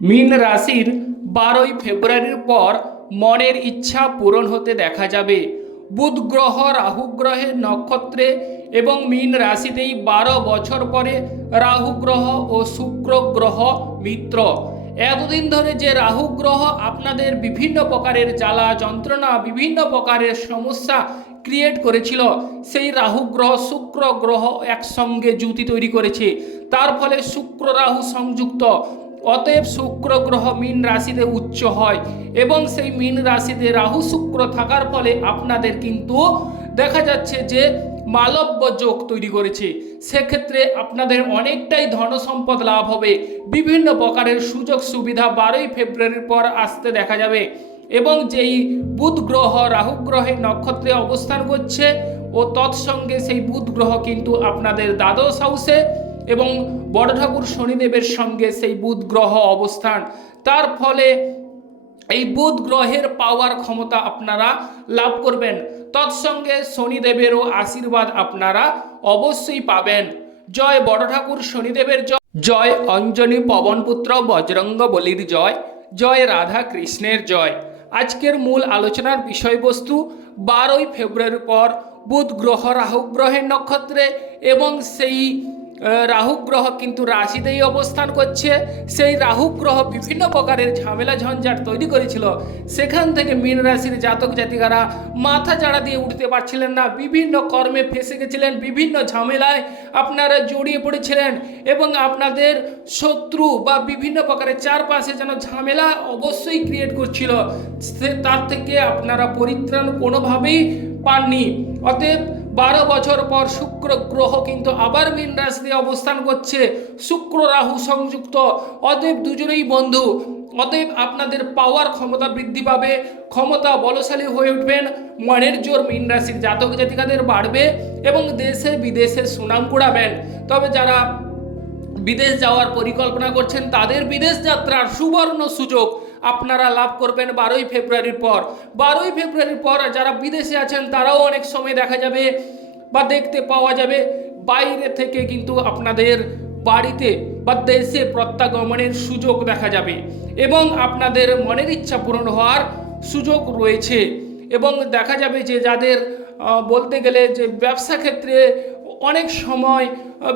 মীন রাশির বারোই ফেব্রুয়ারির পর মনের ইচ্ছা পূরণ হতে দেখা যাবে। বুধ গ্রহ, রাহু গ্রহের নক্ষত্রে এবং মীন রাশিতেই বারো বছর পরে রাহু গ্রহ ও শুক্র গ্রহ মিত্র। এতদিন ধরে যে রাহু গ্রহ আপনাদের বিভিন্ন প্রকারের জ্বালা যন্ত্রণা, বিভিন্ন প্রকারের সমস্যা ক্রিয়েট করেছিল, সেই রাহু গ্রহ, শুক্র গ্রহ একসঙ্গে জুতি তৈরি করেছে। তার ফলে শুক্র রাহু সংযুক্ত অতএব শুক্র গ্রহ মীন রাশিতে উচ্চ হয় এবং সেই মীন রাশিতে রাহু শুক্র থাকার ফলে আপনাদের কিন্তু দেখা যাচ্ছে যে মালব্য যোগ তৈরি করেছে। সেক্ষেত্রে আপনাদের অনেকটাই ধন সম্পদ লাভ হবে। বিভিন্ন প্রকারের সুযোগ সুবিধা বারোই ফেব্রুয়ারির পর আসতে দেখা যাবে এবং যেই বুধ গ্রহ রাহু গ্রহের নক্ষত্রে অবস্থান করছে ও তৎসঙ্গে সেই বুধ গ্রহ কিন্তু আপনাদের দ্বাদশ হাউসে এবং বড় ঠাকুর শনিদেবের সঙ্গে সেই বুধ গ্রহ অবস্থান। তার ফলে এই বুধ গ্রহের পাওয়ার ক্ষমতা আপনারা লাভ করবেন। তৎসঙ্গে শনিদেবেরও আশীর্বাদ আপনারা অবশ্যই পাবেন। জয় বড় ঠাকুর শনিদেবের জয়। জয় অঞ্জনী পবনপুত্র বজরঙ্গ বলির জয়। জয় রাধা কৃষ্ণের জয়। আজকের মূল আলোচনার বিষয়বস্তু, বারোই ফেব্রুয়ারির পর বুধ গ্রহ রাহু গ্রহের নক্ষত্রে এবং সেই রাহু গ্রহ কিন্তু রাশিতেই অবস্থান করছে। সেই রাহু গ্রহ বিভিন্ন প্রকারের ঝামেলা ঝঞ্ঝাট তৈরি করেছিল। সেখান থেকে মীন রাশির জাতক জাতিকারা মাথা চাড়া দিয়ে উঠতে পারছিলেন না। বিভিন্ন কর্মে ফেসে গেছিলেন, বিভিন্ন ঝামেলায় আপনারা জড়িয়ে পড়েছিলেন এবং আপনাদের শত্রু বা বিভিন্ন প্রকারের চারপাশে যেন ঝামেলা অবশ্যই ক্রিয়েট করছিল। সে তার থেকে আপনারা পরিত্রাণ কোনোভাবেই পাননি। অতএব বারো বছর পর শুক্র গ্রহ কিন্তু আবার মীন রাশিতে অবস্থান করছে। শুক্র রাহু সংযুক্ত। অতএব দুজনেই বন্ধু। অতএব আপনাদের পাওয়ার ক্ষমতা বৃদ্ধি পাবে। ক্ষমতা বলশালী হয়ে উঠবেন। মনের জোর মীন রাশির জাতক জাতিকাদের বাড়বে এবং দেশে বিদেশে সুনাম কুড়াবেন। তবে যারা বিদেশ যাওয়ার পরিকল্পনা করছেন, তাদের বিদেশ যাত্রার সুবর্ণ সুযোগ আপনারা লাভ করবেন বারোই ফেব্রুয়ারির পর। বারোই ফেব্রুয়ারির পর যারা বিদেশে আছেন, তারাও অনেক সময় দেখা যাবে বা দেখতে পাওয়া যাবে। বাইরে থেকে কিন্তু আপনাদের বাড়িতে বা দেশে প্রত্যাগমনের সুযোগ দেখা যাবে এবং আপনাদের মনের ইচ্ছা পূরণ হওয়ার সুযোগ রয়েছে। এবং দেখা যাবে যে যাদের বলতে গেলে যে ব্যবসা ক্ষেত্রে অনেক সময়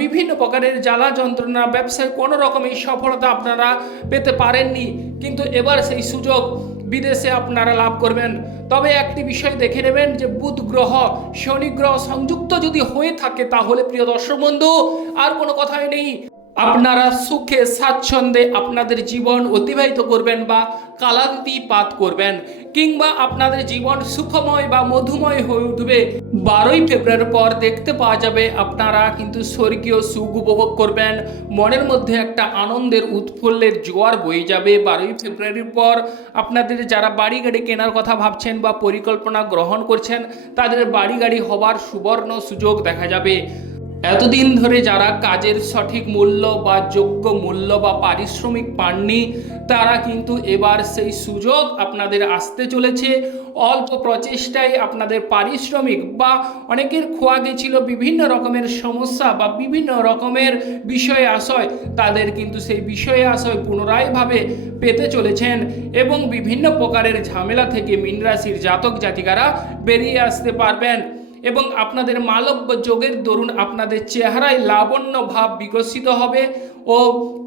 বিভিন্ন প্রকারের জ্বালা যন্ত্রণা, ব্যবসায় কোনো রকমের সফলতা আপনারা পেতে পারেননি। কিন্তু এবার সেই সুযোগ বিদেশে আপনারা লাভ করবেন। তবে একটি বিষয় দেখে নেবেন যে বুধ গ্রহ, শনি গ্রহ সংযুক্ত যদি হয়ে থাকে তাহলে প্রিয় দর্শক বন্ধু, আর কোনো কথাই নেই। আপনারা সুখে, স্বাচ্ছন্দ্যে আপনাদের জীবন অতিবাহিত করবেন বা কালান্তিপাত করবেন, কিংবা আপনাদের জীবন সুখময় বা মধুময় হয়ে উঠবে। বারোই ফেব্রুয়ারির পর দেখতে পাওয়া যাবে, আপনারা কিন্তু স্বর্গীয় সুখ উপভোগ করবেন। মনের মধ্যে একটা আনন্দের, উৎফুল্লের জোয়ার বয়ে যাবে। বারোই ফেব্রুয়ারির পর আপনাদের যারা বাড়ি গাড়ি কেনার কথা ভাবছেন বা পরিকল্পনা গ্রহণ করছেন, তাদের বাড়ি গাড়ি হবার সুবর্ণ সুযোগ দেখা যাবে। এতদিন ধরে যারা কাজের সঠিক মূল্য বা যোগ্য মূল্য বা পারিশ্রমিক পাননি, তারা কিন্তু এবার সেই সুযোগ আপনাদের আসতে চলেছে। অল্প প্রচেষ্টায় আপনাদের পারিশ্রমিক বা অনেকের খোয়া গেছিল বিভিন্ন রকমের সমস্যা বা বিভিন্ন রকমের বিষয় আশয়, তাদের কিন্তু সেই বিষয়ে আশয় পুনরায়ভাবে পেতে চলেছেন এবং বিভিন্ন প্রকারের ঝামেলা থেকে মীন রাশির জাতক জাতিকারা বেরিয়ে আসতে পারবেন। এবং আপনাদের মালব্য যোগের দরুন আপনাদের চেহারায় লাবণ্য ভাব বিকশিত হবে ও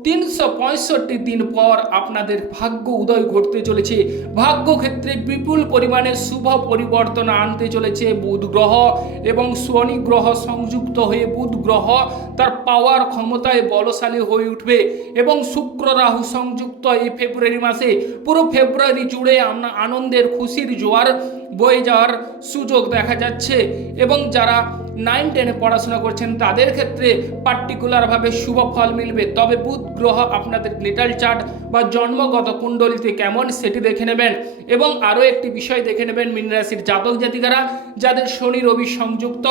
তিনশো পঁয়ষট্টি দিন পর আপনাদের ভাগ্য উদয় ঘটতে চলেছে। ভাগ্য ক্ষেত্রে বিপুল পরিমাণে শুভ পরিবর্তন আনতে চলেছে বুধ গ্রহ এবং শনি গ্রহ সংযুক্ত হয়ে বুধ গ্রহ তার পাওয়ার ক্ষমতায় বলশালী হয়ে উঠবে এবং শুক্র রাহু সংযুক্ত এই ফেব্রুয়ারি মাসে পুরো ফেব্রুয়ারি জুড়ে আমরা আনন্দের খুশির জোয়ার বয়ে যাওয়ার সুযোগ দেখা যাচ্ছে এবং যারা নাইন টেনে পড়াশোনা করছেন, তাদের ক্ষেত্রে পার্টিকুলারভাবে শুভ ফল মিলবে। তবে বুধ গ্রহ আপনাদের নেটাল চার্ট বা জন্মগত কুণ্ডলিতে কেমন সেটি দেখে নেবেন। এবং আরও একটি বিষয় দেখে নেবেন মীন রাশির জাতক জাতিকারা, যাদের শনি রবি সংযুক্ত,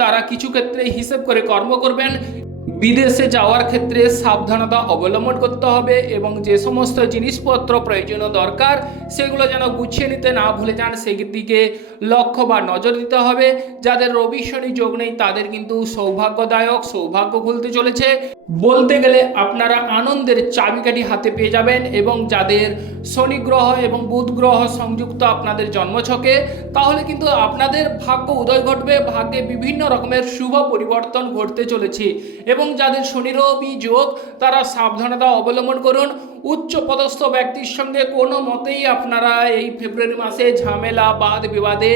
তারা কিছু ক্ষেত্রে হিসেব করে কর্ম করবেন। বিদেশে যাওয়ার ক্ষেত্রে সাবধানতা অবলম্বন করতে হবে এবং যে সমস্ত জিনিসপত্র প্রয়োজনীয় দরকার, সেগুলো যেন গুছিয়ে নিতে না ভুলে যান, সেদিকে লক্ষ্য বা নজর দিতে হবে। যাদের রবি শনি যোগ নেই, তাদের কিন্তু সৌভাগ্যদায়ক সৌভাগ্য খুলতে চলেছে। বলতে গেলে আপনারা আনন্দের চাবিকাঠি হাতে পেয়ে যাবেন এবং যাদের শনি গ্রহ এবং বুধ গ্রহ সংযুক্ত আপনাদের জন্মছকে, তাহলে কিন্তু আপনাদের ভাগ্য উদয় ঘটবে, ভাগ্যে বিভিন্ন রকমের শুভ পরিবর্তন ঘটতে চলেছে। এবং যাদের শনি রবি যোগ, তারা সাবধানতা অবলম্বন করুন। উচ্চ পদস্থ ব্যক্তির সঙ্গে কোনো মতেই আপনারা এই ফেব্রুয়ারি মাসে ঝামেলা বাদ বিবাদে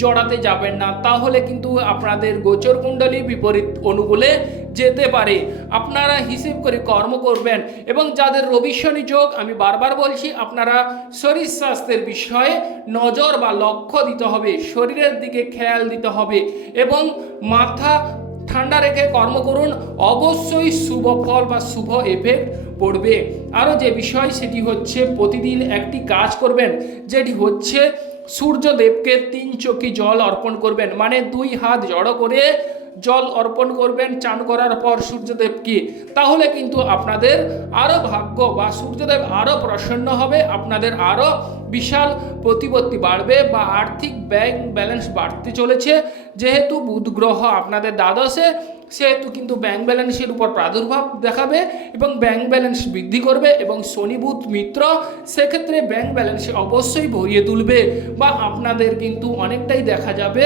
জড়াতে যাবেন না। তাহলে কিন্তু আপনাদের গোচর কুণ্ডলী বিপরীত অনুকূলে যেতে পারে। আপনারা হিসেব করে কর্ম করবেন এবং যাদের রবি শনি যোগ, আমি বারবার বলছি, আপনারা শরীর স্বাস্থ্যের বিষয়ে নজর বা লক্ষ্য দিতে হবে, শরীরের দিকে খেয়াল দিতে হবে এবং মাথা ঠান্ডা রেখে কর্ম করুন, অবশ্যই শুভ ফল বা শুভ এফেক্ট পড়বে। আরও যে বিষয়, সেটি হচ্ছে প্রতিদিন একটি কাজ করবেন, যেটি হচ্ছে সূর্যদেবকে তিন চকি জল অর্পণ করবেন মানে দুই হাত জড়ো করে জল অর্পণ করবেন, চান করার পর সূর্যদেবকে তাহলে কিন্তু আপনাদের আরও ভাগ্য বা সূর্যদেব আরও প্রসন্ন হবে, আপনাদের আরও বিশাল প্রতিপত্তি বাড়বে বা আর্থিক ব্যাংক ব্যালেন্স বাড়তে চলেছে। যেহেতু বুধ গ্রহ আপনাদের দ্বাদশে, সেহেতু কিন্তু ব্যাংক ব্যালেন্সের উপর প্রাদুর্ভাব দেখাবে এবং ব্যাংক ব্যালেন্স বৃদ্ধি করবে এবং শনি বুধ মিত্র সেক্ষেত্রে ব্যাংক ব্যালেন্সে অবশ্যই ভরিয়ে তুলবে বা আপনাদের কিন্তু অনেকটাই দেখা যাবে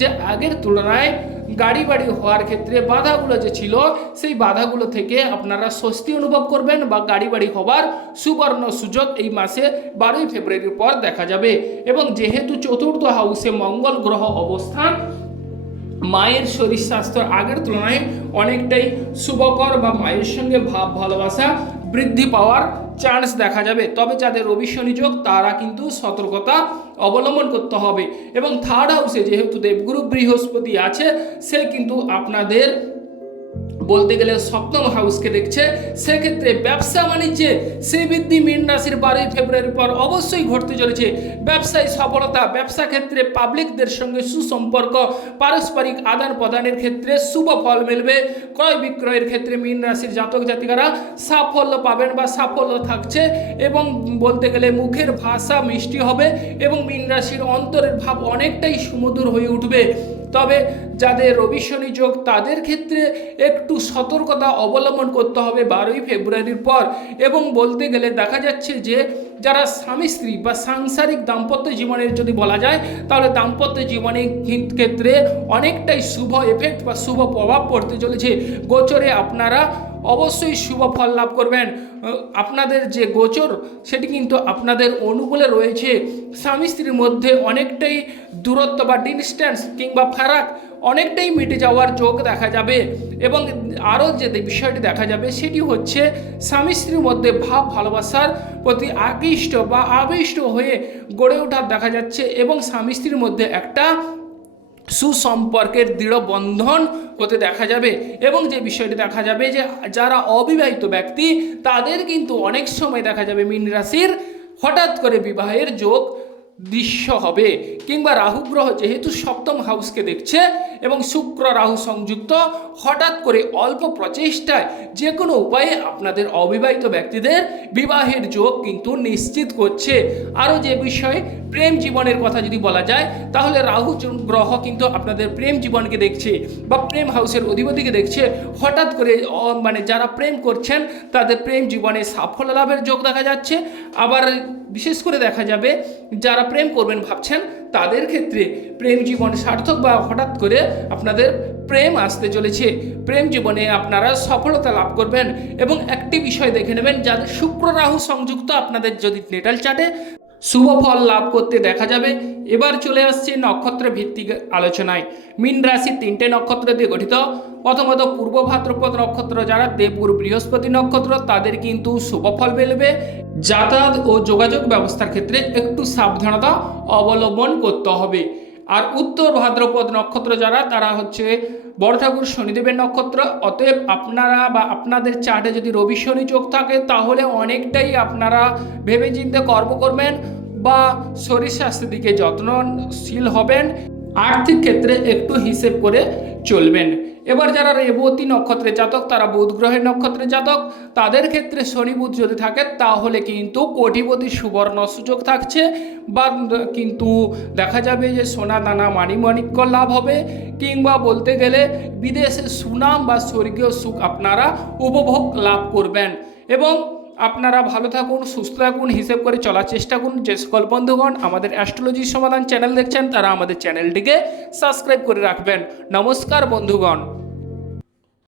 যে আগের তুলনায় গাড়ি বাড়ি হওয়ার ক্ষেত্রে বাধাগুলো যে ছিল, সেই বাধাগুলো থেকে আপনারা স্বস্তি অনুভব করবেন বা গাড়ি বাড়ি হবার সুবর্ণ সুযোগ এই মাসে বারোই ফেব্রুয়ারির পর দেখা যাবে। এবং যেহেতু চতুর্থ হাউসে মঙ্গল গ্রহ অবস্থান, মায়ের শরীর স্বাস্থ্য আগের তুলনায় অনেকটাই শুভকর বা মায়ের সঙ্গে ভাব ভালোবাসা বৃদ্ধি পাওয়ার চান্স দেখা যাবে। তবে যাদের রবি শনি যোগ, তারা কিন্তু সতর্কতা অবলম্বন করতে হবে। এবং থার্ড হাউসে যেহেতু দেবগুরু বৃহস্পতি আছে, সে কিন্তু আপনাদের বলতে গেলে সপ্তম হাউসকে দেখছে। সেক্ষেত্রে ব্যবসা বাণিজ্যে সে বৃদ্ধি মীন রাশির বারোই ফেব্রুয়ারির পর অবশ্যই ঘটতে চলেছে। ব্যবসায় সফলতা, ব্যবসা ক্ষেত্রে পাবলিকদের সঙ্গে সুসম্পর্ক, পারস্পরিক আদান প্রদানের ক্ষেত্রে শুভ ফল মিলবে। ক্রয় বিক্রয়ের ক্ষেত্রে মীন রাশির জাতক জাতিকারা সাফল্য পাবেন বা সাফল্য থাকছে এবং বলতে গেলে মুখের ভাষা মিষ্টি হবে এবং মীন রাশির অন্তরের ভাব অনেকটাই সুমধুর হয়ে উঠবে। তবে যাদের রবি শনি যোগ, তাদের ক্ষেত্রে একটু সতর্কতা অবলম্বন করতে হবে বারোই ফেব্রুয়ারির পর। এবং বলতে গেলে দেখা যাচ্ছে যে, যারা স্বামী স্ত্রী বা সাংসারিক দাম্পত্য জীবনের যদি বলা যায়, তাহলে দাম্পত্য জীবনের ক্ষেত্রে অনেকটাই শুভ এফেক্ট বা শুভ প্রভাব পড়তে চলেছে। গোচরে আপনারা অবশ্যই শুভ ফল লাভ করবেন। আপনাদের যে গোচর, সেটি কিন্তু আপনাদের অনুকূলে রয়েছে। স্বামী স্ত্রীর মধ্যে অনেকটাই দূরত্ব বা ডিস্ট্যান্স কিংবা ফারাক অনেকটাই মিটে যাওয়ার যোগ দেখা যাবে এবং আরও যে বিষয়টি দেখা যাবে, সেটি হচ্ছে স্বামী স্ত্রীর মধ্যে ভাব ভালোবাসার প্রতি আকৃষ্ট বা আবিষ্ট হয়ে গড়ে ওঠার দেখা যাচ্ছে এবং স্বামী স্ত্রীর মধ্যে একটা সুসম্পর্কের দৃঢ় বন্ধন হতে দেখা যাবে এবং যে বিষয়টি দেখা যাবে যে যারা অবিবাহিত ব্যক্তি, তাদের কিন্তু অনেক সময় দেখা যাবে মীন রাশির হঠাৎ করে বিবাহের যোগ দৃশ্য হবে। কিংবা রাহু গ্রহ যেহেতু সপ্তম হাউসকে দেখছে এবং শুক্র রাহু সংযুক্ত, হঠাৎ করে অল্প প্রচেষ্টায় যে কোনো উপায়ে আপনাদের অবিবাহিত ব্যক্তিদের বিবাহের যোগ কিন্তু নিশ্চিত করছে। আরও যে বিষয় প্রেম জীবনের কথা যদি বলা যায়, তাহলে রাহু গ্রহ কিন্তু আপনাদের প্রেম জীবনকে দেখছে বা প্রেম হাউসের অধিপতিকে দেখছে। হঠাৎ করে মানে যারা প্রেম করছেন, তাদের প্রেম জীবনে সাফল্য লাভের যোগ দেখা যাচ্ছে। আবার বিশেষ করে দেখা যাবে, যারা প্রেম করবেন ভাবছেন, তাদের ক্ষেত্রে প্রেম জীবন সার্থক বা হঠাৎ করে আপনাদের প্রেম আসতে চলেছে। প্রেম জীবনে আপনারা সফলতা লাভ করবেন এবং একটি বিষয় দেখে নেবেন যাদের শুক্র রাহু সংযুক্ত আপনাদের যদি নেটাল চাটে শুভ ফল লাভ করতে দেখা যাবে। এবার চলে আসছে নক্ষত্র ভিত্তিক আলোচনায়। মীন রাশির তিনটে নক্ষত্র দিয়ে গঠিত। প্রথমত পূর্ব ভাদ্রপদ নক্ষত্র যারা দেবগুরু বৃহস্পতি নক্ষত্র, তাদের কিন্তু শুভ ফল মেলবে। যাতায়াত ও যোগাযোগ ব্যবস্থার ক্ষেত্রে একটু সাবধানতা অবলম্বন করতে হবে। আর উত্তর ভাদ্রপদ নক্ষত্র যারা, তারা হচ্ছে বড় ঠাকুর শনিদেবের নক্ষত্র। অতএব আপনারা বা আপনাদের চার্টে যদি রবি শনি চোখ থাকে, তাহলে অনেকটাই আপনারা ভেবে চিন্তে কর্ম করবেন বা শরীর স্বাস্থ্যের দিকে যত্নশীল হবেন। আর্থিক ক্ষেত্রে একটু হিসেব করে চলবেন। এবার যারা রেবতী নক্ষত্রের জাতক, তারা বুধ গ্রহের নক্ষত্রের জাতক, তাদের ক্ষেত্রে শনি বুধ যদি থাকে তাহলে কিন্তু কোটিপতি সুবর্ণ সুযোগ থাকছে। বা কিন্তু দেখা যাবে যে সোনা দানা মানিমাণিক্য লাভ হবে, কিংবা বলতে গেলে বিদেশে সুনাম বা স্বর্গীয় সুখ আপনারা উপভোগ লাভ করবেন। এবং আপনারা ভালো থাকুন, সুস্থ থাকুন, হিসেব করে চলার চেষ্টা করুন। যে সকল বন্ধুগণ, আমাদের অ্যাস্ট্রোলজির সমাধান চ্যানেল দেখছেন, তারা আমাদের চ্যানেলটিকে সাবস্ক্রাইব করে রাখবেন। নমস্কার বন্ধুগণ।